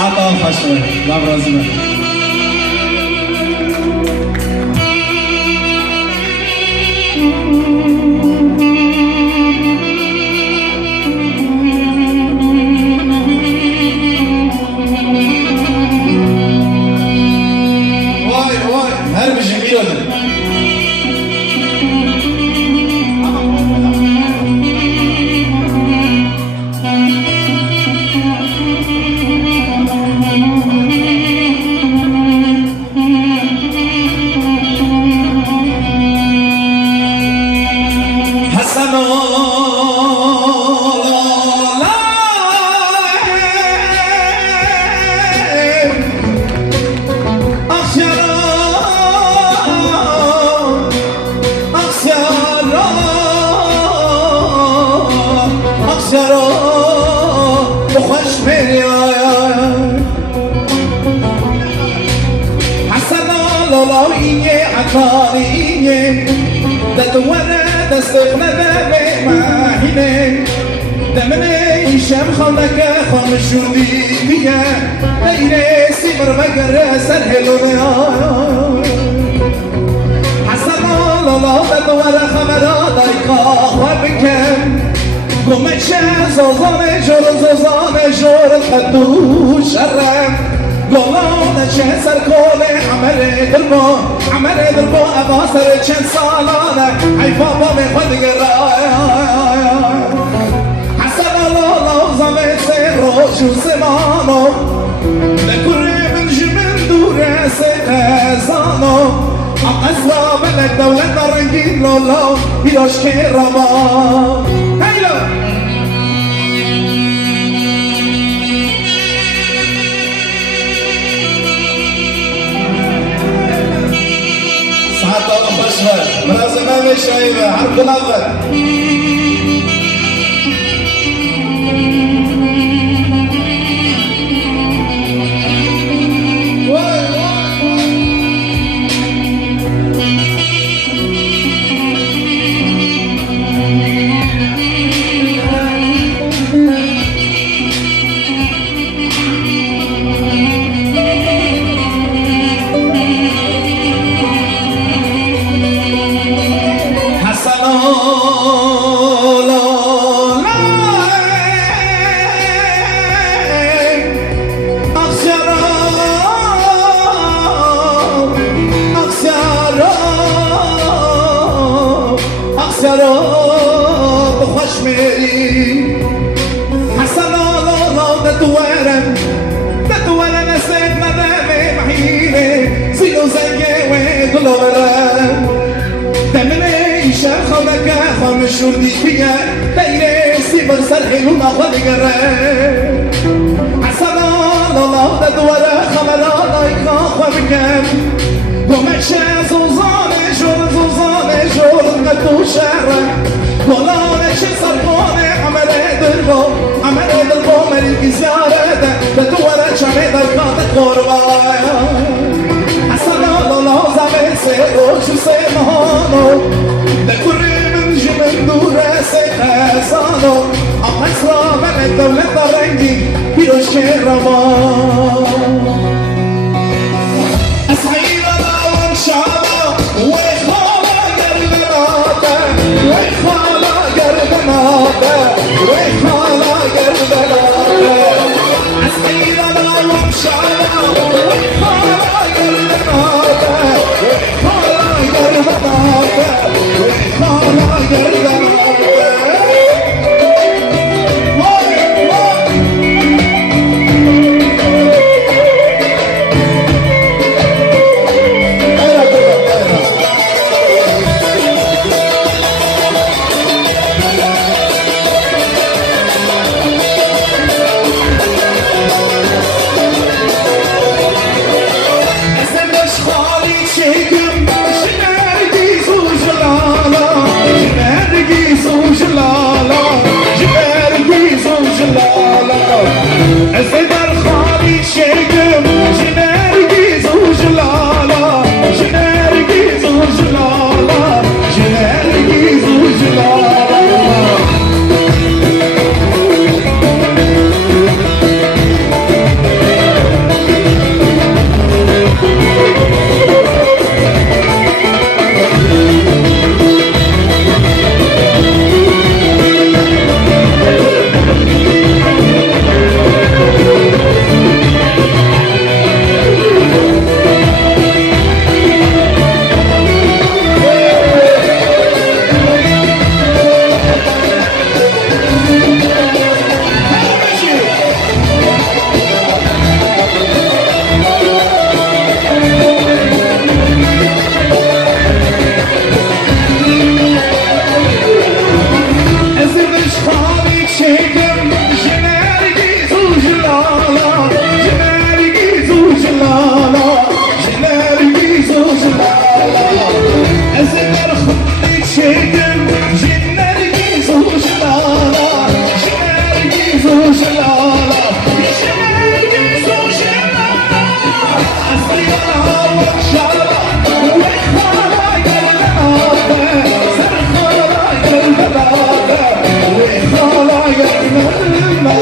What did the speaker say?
ساعتها خوشوه دام رازی من وای وای هر بجی میرونه عطارية ددونا دستغنا دبي ماهيني دمني شمخلك خمشودي بيا دايري سيبر بقر سرهلونا حسن الله ددونا خمرا دايقا وبكم قمشة زوزان جور الخدو شرم قولون چه سر کول عمل دلبو اباسر چند سالانه ای بابا به خود گرای حسن الله زمه سه روشو سمانو لکره من جمن دوره سه خزانو اقصا بلک دولت رنگین لولو بیداش که رما هیلو حتى أخشها مرازمة مشايبة حرب الأول شردي فيها دايري سيبر سرحلونا خلقره حسنا الله ددولا خملا لايقا خبكم ومشى زوزاني جور قدو شعره ولا نشي صرفوني عمل دلبو ملك زيارة ددولا شامي دركات قربايا حسنا الله زمي سيرو شو سيمهانو دكوري من دورة سيخزانو أمسرا من الدولة رنجي بيروش كرمان أسعير داون شعبا ويخالا قربناتا ويخالا قربناتا ويخالا قربناتا أسعير داون شعبا ويخالا قربناتا ويخالا قربناتا ويخالا وخلايا المهمة